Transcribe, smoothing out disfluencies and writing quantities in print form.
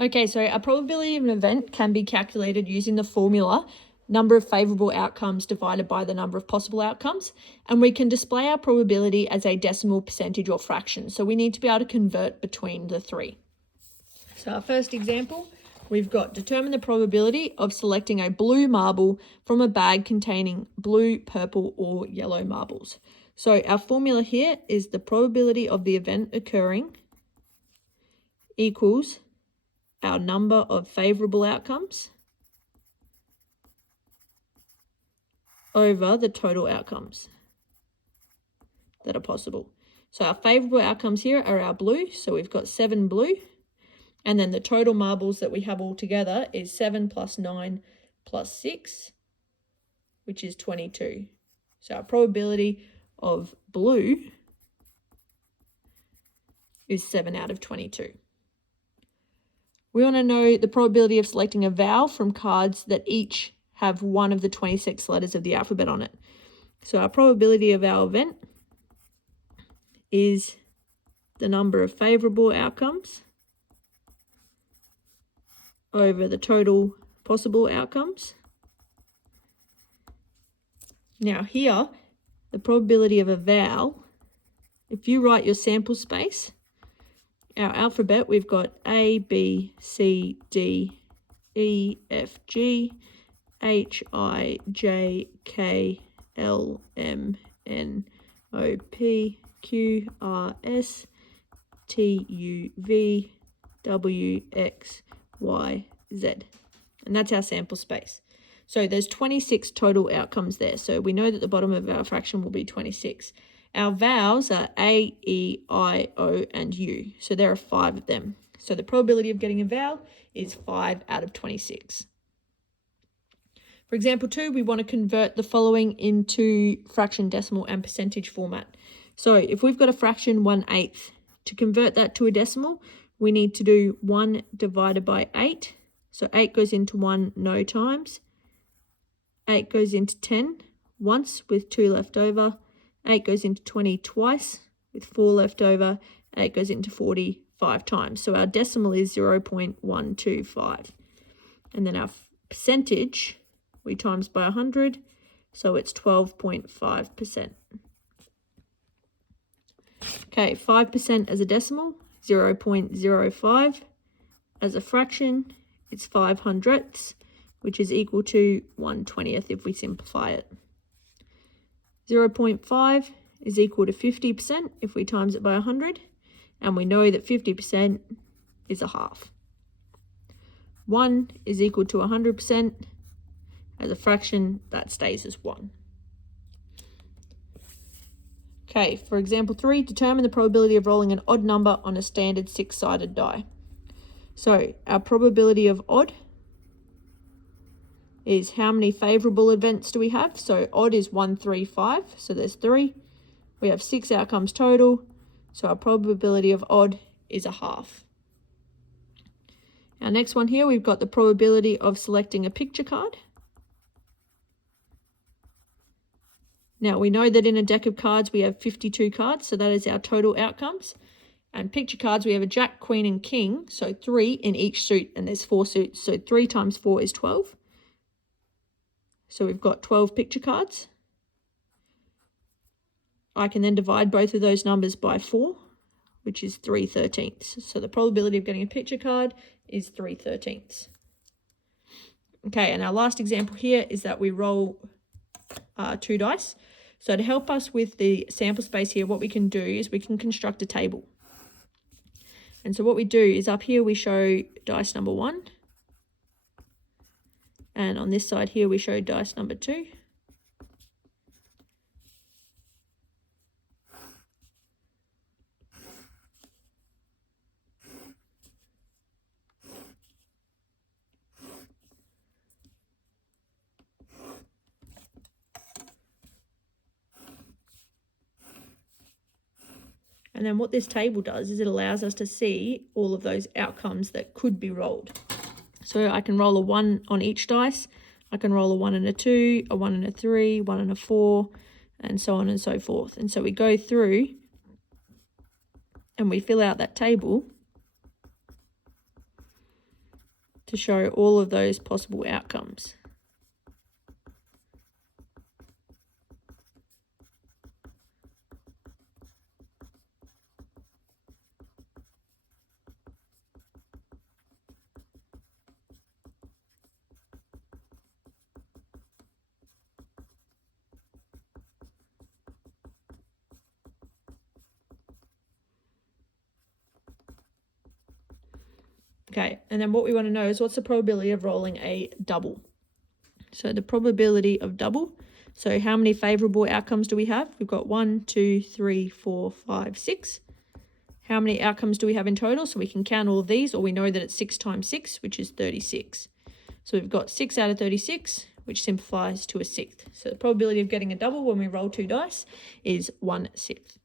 Okay, so a probability of an event can be calculated using the formula number of favourable outcomes divided by the number of possible outcomes, and we can display our probability as a decimal, percentage or fraction. So we need to be able to convert between the three. So our first example, we've got determine the probability of selecting a blue marble from a bag containing blue, purple or yellow marbles. So our formula here is the probability of the event occurring equals our number of favourable outcomes over the total outcomes that are possible. So our favourable outcomes here are our blue, so we've got 7 blue, and then the total marbles that we have all together is 7 plus 9 plus 6, which is 22. So our probability of blue is 7 out of 22. We want to know the probability of selecting a vowel from cards that each have one of the 26 letters of the alphabet on it. So our probability of our event is the number of favourable outcomes over the total possible outcomes. Now here, the probability of a vowel, if you write your sample space, our alphabet, we've got A, B, C, D, E, F, G, H, I, J, K, L, M, N, O, P, Q, R, S, T, U, V, W, X, Y, Z. And that's our sample space. So there's 26 total outcomes there. So we know that the bottom of our fraction will be 26. Our vowels are A, E, I, O, and U. So there are 5 of them. So the probability of getting a vowel is 5 out of 26. For example 2, we want to convert the following into fraction, decimal, and percentage format. So if we've got a fraction 1/8, to convert that to a decimal, we need to do 1 divided by 8. So 8 goes into 1 no times. 8 goes into 10 once with 2 left over. 8 goes into 20 twice with 4 left over. 8 goes into 40 5 times. So our decimal is 0.125. And then our percentage, we times by 100, so it's 12.5%. Okay, 5% as a decimal, 0.05. As a fraction, it's 5 hundredths, which is equal to 1/20th if we simplify it. 0.5 is equal to 50% if we times it by 100, and we know that 50% is a half. 1 is equal to 100%. As a fraction, that stays as 1. Okay, for example 3, determine the probability of rolling an odd number on a standard 6-sided die. So our probability of odd is how many favourable events do we have? So odd is 1, 3, 5, so there's 3. We have 6 outcomes total, so our probability of odd is a half. Our next one here, we've got the probability of selecting a picture card. Now we know that in a deck of cards we have 52 cards, so that is our total outcomes. And picture cards, we have a jack, queen and king, so 3 in each suit, and there's 4 suits, so 3 times 4 is 12. So we've got 12 picture cards. I can then divide both of those numbers by 4, which is 3/13. So the probability of getting a picture card is 3/13. Okay, and our last example here is that we roll 2 dice. So to help us with the sample space here, what we can do is we can construct a table. And so what we do is up here we show dice number 1. And on this side here we show dice number 2. And then what this table does is it allows us to see all of those outcomes that could be rolled. So I can roll a 1 on each dice. I can roll a 1 and a 2, a 1 and a 3, 1 and a 4, and so on and so forth. And so we go through and we fill out that table. to show all of those possible outcomes. Okay, and then what we want to know is what's the probability of rolling a double? So the probability of double. So how many favourable outcomes do we have? We've got 1, 2, 3, 4, 5, 6. How many outcomes do we have in total? So we can count all of these, or we know that it's 6 times 6, which is 36. So we've got 6 out of 36, which simplifies to a sixth. So the probability of getting a double when we roll 2 dice is 1/6.